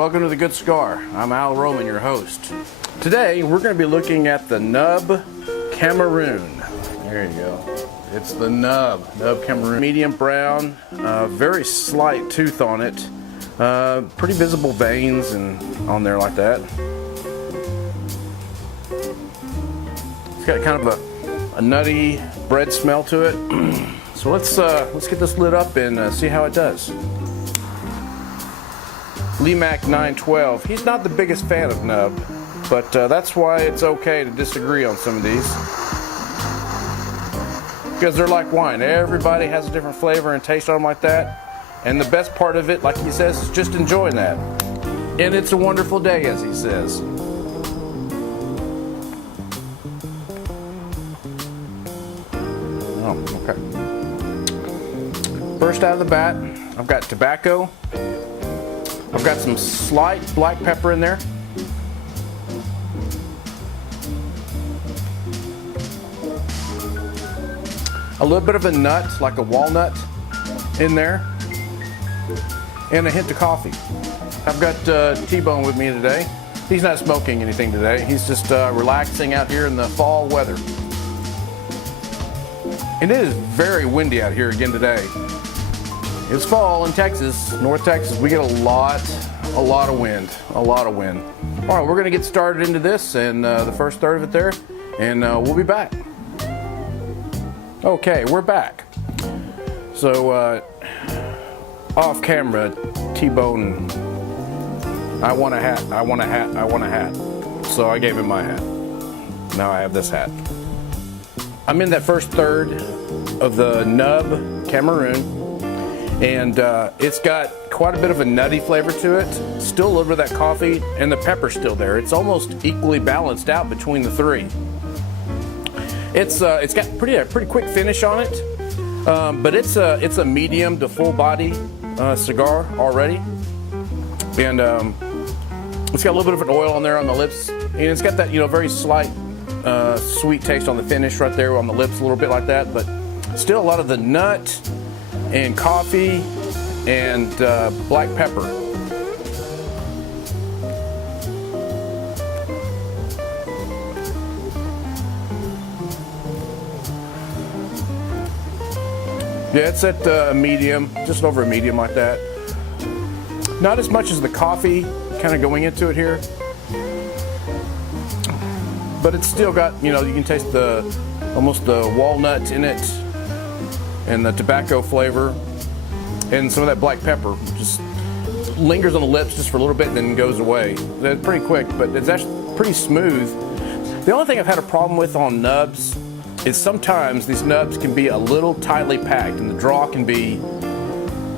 welcome to The Good Cigar. I'm Al Roman, your host. Today we're going to be looking at the Nub Cameroon. There you go. It's the Nub Cameroon. Medium brown, very slight tooth on it. Pretty visible veins and on there like that. It's got kind of a nutty bread smell to it. So let's get this lit up and see how it does. Leemack912. He's not the biggest fan of Nub, but that's why it's okay to disagree on some of these. Because they're like wine. Everybody has a different flavor and taste on them like that. And the best part of it, like he says, is just enjoying that. And it's a wonderful day, as he says. Oh, okay. First out of the bat, I've got tobacco. I've got some slight black pepper in there. A little bit of a nut, like a walnut, in there. And a hint of coffee. I've got T-Bone with me today. He's not smoking anything today. He's just relaxing out here in the fall weather. And it is very windy out here again today. It's fall in Texas, North Texas. We get a lot of wind, All right, we're gonna get started into this and the first third of it there, and we'll be back. Okay, we're back. So off camera, T-Bone, I want a hat. So I gave him my hat. Now I have this hat. I'm in that first third of the Nub Cameroon. And it's got quite a bit of a nutty flavor to it. Still a little bit of that coffee, and the pepper's still there. It's almost equally balanced out between the three. It's got a pretty quick finish on it, but it's a medium to full body cigar already, and it's got a little bit of an oil on there on the lips, and it's got that very slight sweet taste on the finish right there on the lips, a little bit like that, but still a lot of the nut and coffee and black pepper. Yeah, it's at medium, just over a medium like that. Not as much as the coffee kind of going into it here, but it's still got, you can taste almost the walnut in it, and the tobacco flavor, and some of that black pepper just lingers on the lips just for a little bit and then goes away. It's pretty quick, but it's actually pretty smooth. The only thing I've had a problem with on nubs is sometimes these nubs can be a little tightly packed, and the draw can be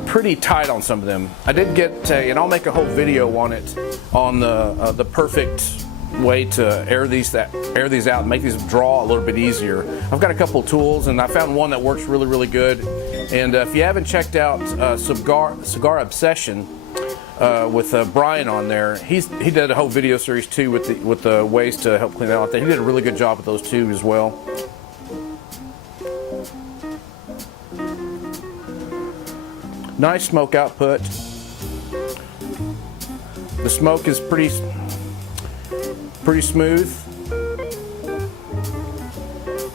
pretty tight on some of them. I did get and I'll make a whole video on it, on the perfect way to air these out and make these draw a little bit easier. I've got a couple tools, and I found one that works really good. And if you haven't checked out Cigar Obsession with Brian on there, he did a whole video series too with the ways to help clean that out. He did a really good job with those too as well. Nice smoke output. The smoke is pretty smooth,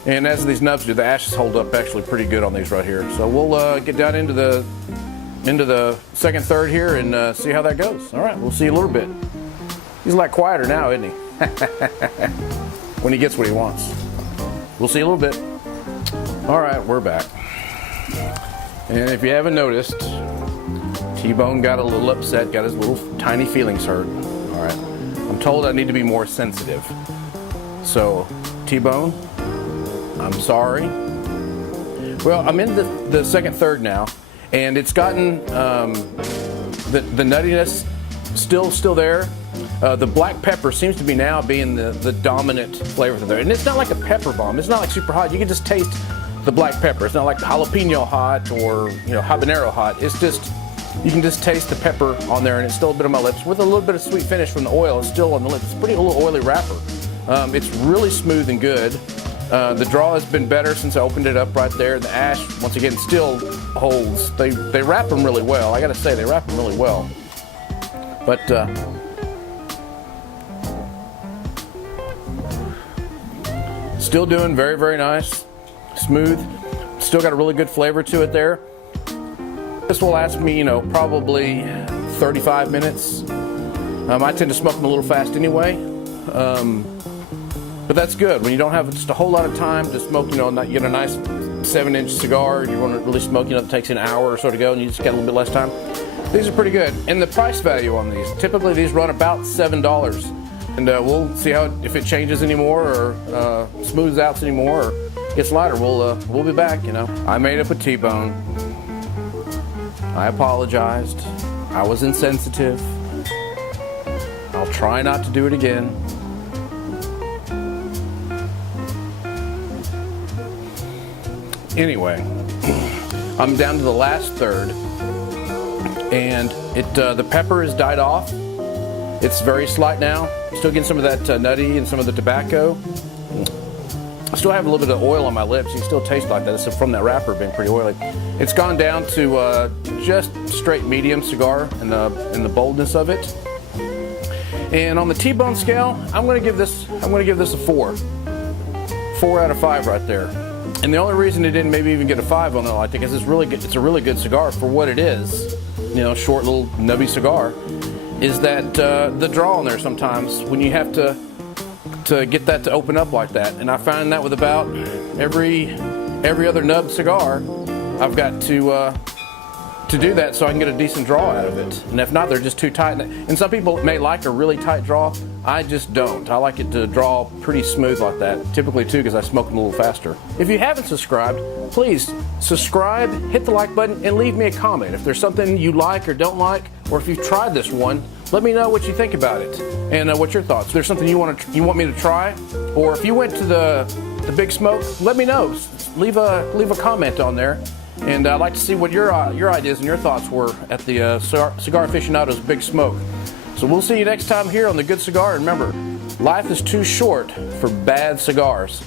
and as these nubs do, the ashes hold up actually pretty good on these right here. So we'll get down into the second third here and see how that goes. All right, we'll see you a little bit. He's a lot quieter now, isn't he? When he gets what he wants. We'll see you a little bit. All right, we're back. And if you haven't noticed, T-Bone got a little upset, got his little tiny feelings hurt. All right. I'm told I need to be more sensitive. So, T-Bone, I'm sorry. Well, I'm in the second third now, and it's gotten the nuttiness still there. The black pepper seems to be now being the dominant flavor there, and it's not like a pepper bomb. It's not like super hot. You can just taste the black pepper. It's not like jalapeno hot or habanero hot. It's just, you can just taste the pepper on there, and it's still a bit on my lips with a little bit of sweet finish from the oil. It's still on the lips. It's a little oily wrapper. It's really smooth and good. The draw has been better since I opened it up right there. The ash, once again, still holds. They wrap them really well. I gotta say, they wrap them really well. But still doing very, very nice, smooth. Still got a really good flavor to it there. This will last me, probably 35 minutes. I tend to smoke them a little fast anyway, but that's good when you don't have just a whole lot of time to smoke. You get a nice 7-inch cigar. You want to really smoke. It takes an hour or so to go, and you just got a little bit less time. These are pretty good, and the price value on these. Typically, these run about $7, and we'll see if it changes anymore or smooths out anymore or gets lighter. We'll be back. I made up a T-bone. I apologized. I was insensitive. I'll try not to do it again. Anyway, I'm down to the last third, and the pepper has died off. It's very slight now. Still getting some of that nutty and some of the tobacco. I still have a little bit of oil on my lips. You can still taste like that. This is from that wrapper being pretty oily. It's gone down to just straight medium cigar in the boldness of it. And on the T-bone scale, I'm going to give this a 4. 4 out of 5 right there. And the only reason it didn't maybe even get a 5 on it, I think, is it's a really good cigar for what it is. Short little nubby cigar. Is that the draw on there sometimes when you have to get that to open up like that. And I find that with about every other nub cigar, I've got to do that so I can get a decent draw out of it. And if not, they're just too tight. And some people may like a really tight draw. I just don't. I like it to draw pretty smooth like that. Typically too, because I smoke them a little faster. If you haven't subscribed, please subscribe, hit the like button, and leave me a comment. If there's something you like or don't like, or if you've tried this one, let me know what you think about it and what's your thoughts. If there's something you want me to try, or if you went to the Big Smoke, let me know. Leave a comment on there. And I'd like to see what your ideas and your thoughts were at the Cigar Aficionado's Big Smoke. So we'll see you next time here on The Good Cigar. And remember, life is too short for bad cigars.